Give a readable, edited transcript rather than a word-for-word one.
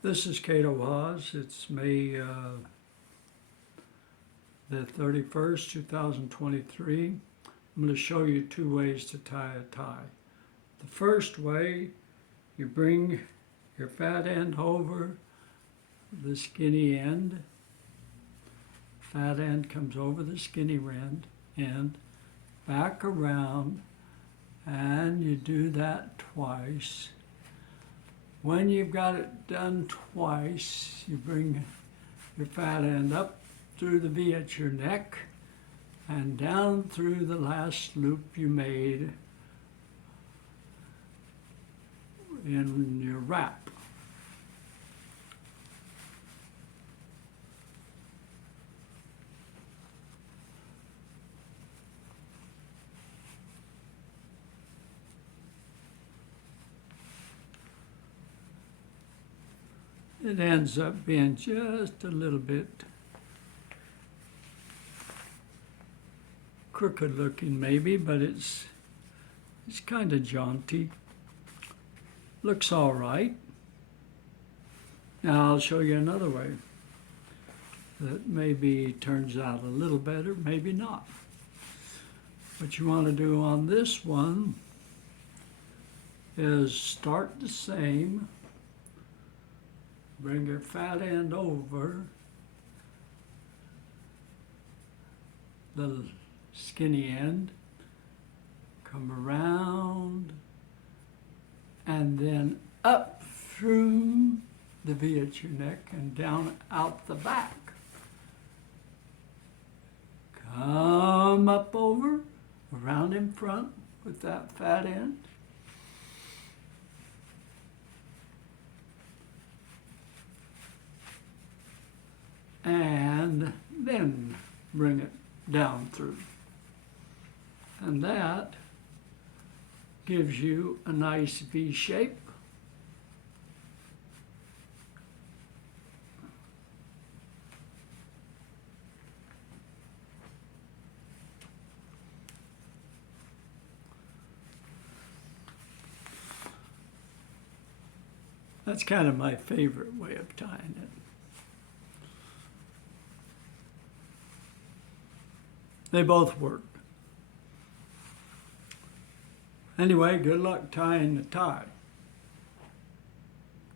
This is Cato Haas. It's May the 31st, 2023. I'm going to show you two ways to tie a tie. The first way, you bring your fat end over the skinny end. Fat end comes over the skinny end, back around, and you do that twice. When you've got it done twice, you bring your fat end up through the V at your neck and down through the last loop you made in your wrap. It ends up being just a little bit crooked looking maybe, but it's kind of jaunty. Looks all right. Now I'll show you another way that maybe turns out a little better, maybe not. What you want to do on this one is start the same. Bring your fat end over the skinny end, come around, and then up through the V at your neck and down out the back. Come up over, around in front with that fat end. And then bring it down through. And that gives you a nice V shape. That's kind of my favorite way of tying it. They both work. Anyway, good luck tying the tie.